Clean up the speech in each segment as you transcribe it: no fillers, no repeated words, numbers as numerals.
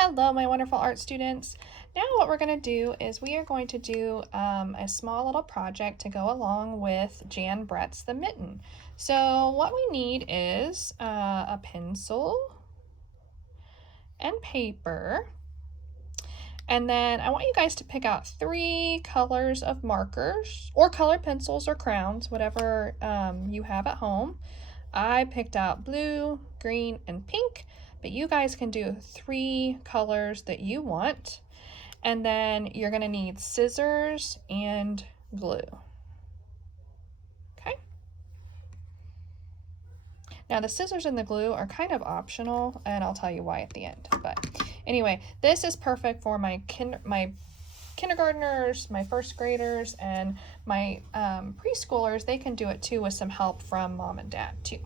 Hello, my wonderful art students. Now what we're going to do is we are going to do a small little project to go along with Jan Brett's The Mitten. So what we need is a pencil and paper. And then I want you guys to pick out 3 colors of markers or colored pencils or crowns, whatever you have at home. I picked out blue, green, and pink, but you guys can do 3 colors that you want. And then you're going to need scissors and glue. Okay. Now the scissors and the glue are kind of optional, and I'll tell you why at the end. But anyway, this is perfect for my kindergartners, my first graders, and my preschoolers. They can do it too with some help from mom and dad too.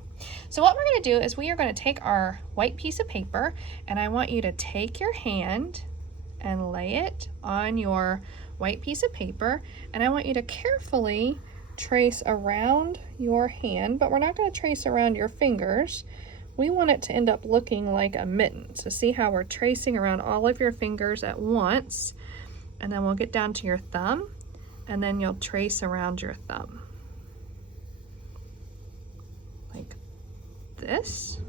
So what we're going to do is we are going to take our white piece of paper, and I want you to take your hand and lay it on your white piece of paper, and I want you to carefully trace around your hand, but we're not going to trace around your fingers. We want it to end up looking like a mitten. So see how we're tracing around all of your fingers at once, and then we'll get down to your thumb, and then you'll trace around your thumb like this.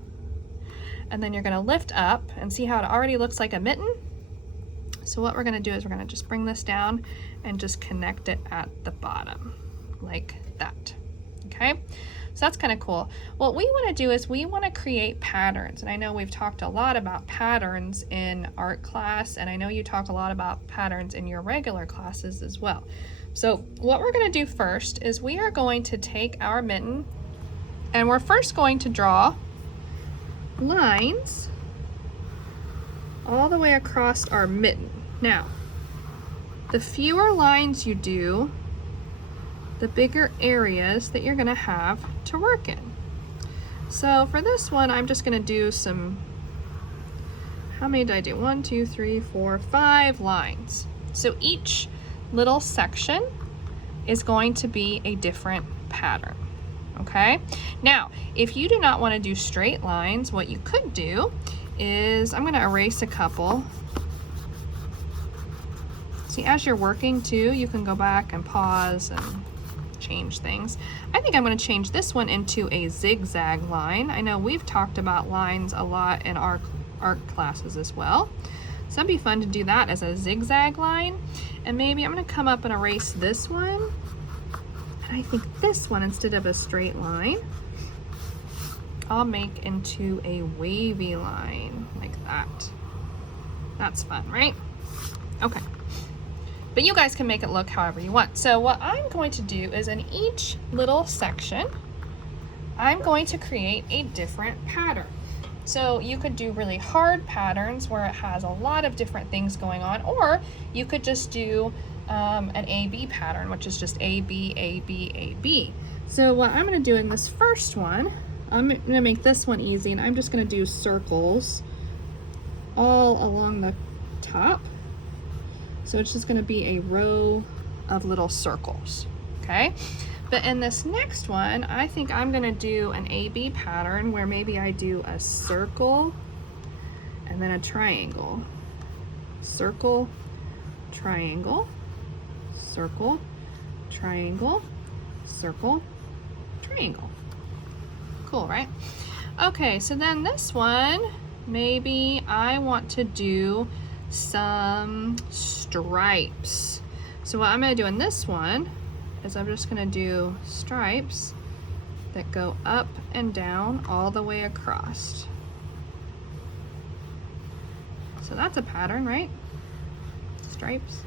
And then you're going to lift up and see how it already looks like a mitten. So what we're going to do is we're going to just bring this down and just connect it at the bottom like that. Okay, so that's kind of cool. What we want to do is we want to create patterns, and I know we've talked a lot about patterns in art class, and I know you talk a lot about patterns in your regular classes as well. So what we're going to do first is we are going to take our mitten, and we're first going to draw lines all the way across our mitten. Now, the fewer lines you do, the bigger areas that you're going to have to work in. So for this one, I'm just going to do some, how many did I do? 1, 2, 3, 4, 5 lines. So each little section is going to be a different pattern. Okay, now if you do not want to do straight lines, what you could do is, I'm going to erase a couple. See, as you're working too, you can go back and pause and change things. I think I'm going to change this one into a zigzag line. I know we've talked about lines a lot in our art classes as well, so it'd be fun to do that as a zigzag line. And maybe I'm going to come up and erase this one, and I think this one, instead of a straight line, I'll make into a wavy line like that. That's fun, right? Okay. But you guys can make it look however you want. So what I'm going to do is in each little section, I'm going to create a different pattern. So you could do really hard patterns where it has a lot of different things going on, or you could just do an A-B pattern, which is just A-B, A-B, A-B. So what I'm going to do in this first one, I'm going to make this one easy, and I'm just going to do circles all along the top. So it's just going to be a row of little circles, okay? But in this next one, I think I'm going to do an A-B pattern where maybe I do a circle and then a triangle. Circle, triangle, circle, triangle, circle, triangle. Cool, right? Okay, so then this one, maybe I want to do some stripes. So what I'm going to do in this one is I'm just going to do stripes that go up and down all the way across. So that's a pattern, right? Stripes.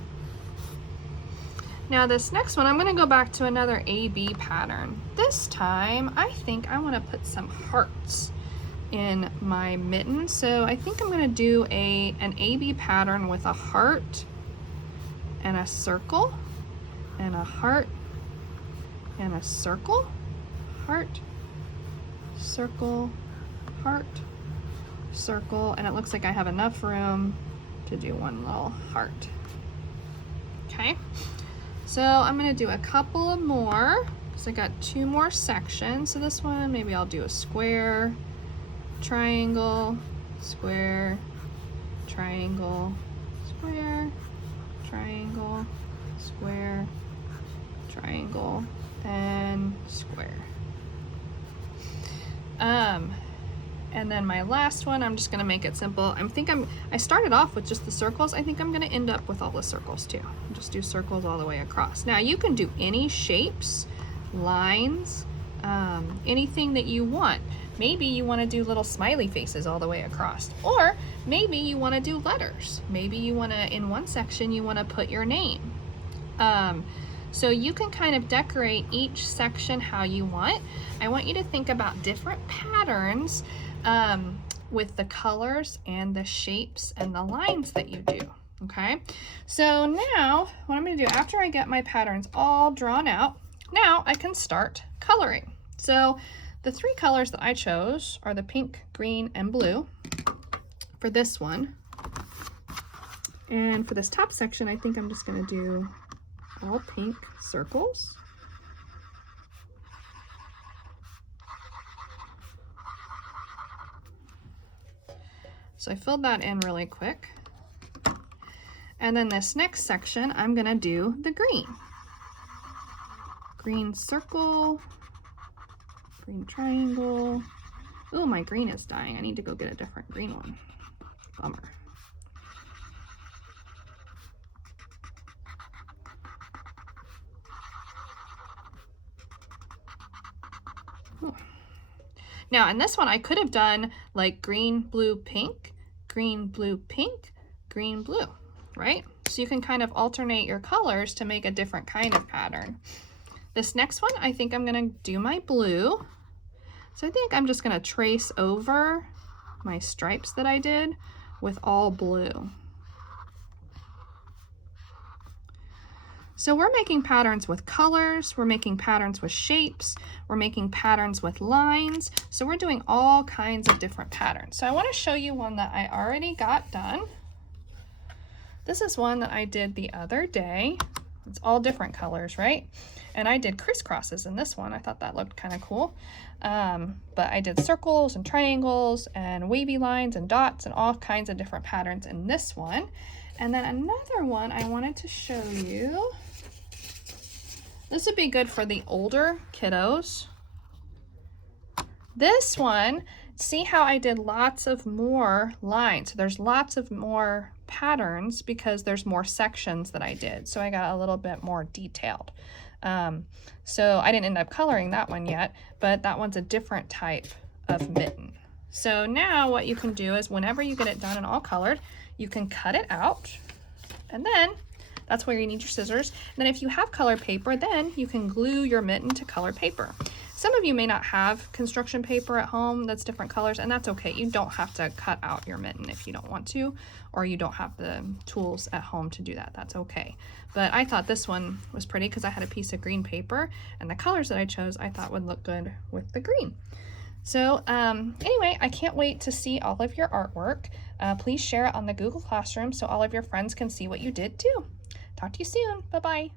Now this next one, I'm going to go back to another A-B pattern. This time, I think I want to put some hearts in my mitten. So I think I'm going to do an A-B pattern with a heart and a circle and a heart and a circle, heart, circle, heart, circle, and it looks like I have enough room to do one little heart. Okay, so I'm going to do a couple of more because I got 2 more sections. So this one, maybe I'll do a square, triangle, square, triangle, square, triangle, square, triangle, and square. And then my last one, I'm just gonna make it simple. I started off with just the circles. I think I'm gonna end up with all the circles too. Just do circles all the way across. Now you can do any shapes, lines, anything that you want. Maybe you wanna do little smiley faces all the way across. Or maybe you wanna do letters. Maybe you wanna, in one section, you wanna put your name. So you can kind of decorate each section how you want. I want you to think about different patterns with the colors and the shapes and the lines that you do, okay? So now what I'm gonna do, after I get my patterns all drawn out, now I can start coloring. So the 3 colors that I chose are the pink, green, and blue for this one. And for this top section, I think I'm just gonna do all pink circles. So I filled that in really quick. And then this next section, I'm gonna do the green. Green circle, green triangle. Oh, my green is dying. I need to go get a different green one. Bummer. Now in this one, I could have done like green, blue, pink, green, blue, pink, green, blue, right? So you can kind of alternate your colors to make a different kind of pattern. This next one, I think I'm gonna do my blue. So I think I'm just gonna trace over my stripes that I did with all blue. So we're making patterns with colors, we're making patterns with shapes, we're making patterns with lines. So we're doing all kinds of different patterns. So I want to show you one that I already got done. This is one that I did the other day. It's all different colors, right? And I did crisscrosses in this one. I thought that looked kind of cool. But I did circles and triangles and wavy lines and dots and all kinds of different patterns in this one. And then another one I wanted to show you. This would be good for the older kiddos. This one, see how I did lots of more lines. So there's lots of more patterns because there's more sections that I did. So I got a little bit more detailed. So I didn't end up coloring that one yet, but that one's a different type of mitten. So now what you can do is whenever you get it done and all colored, you can cut it out, and then that's where you need your scissors. And then if you have colored paper, then you can glue your mitten to colored paper. Some of you may not have construction paper at home that's different colors, and that's okay. You don't have to cut out your mitten if you don't want to, or you don't have the tools at home to do that. That's okay. But I thought this one was pretty because I had a piece of green paper, and the colors that I chose I thought would look good with the green. So anyway, I can't wait to see all of your artwork. Please share it on the Google Classroom so all of your friends can see what you did too. Talk to you soon. Bye-bye.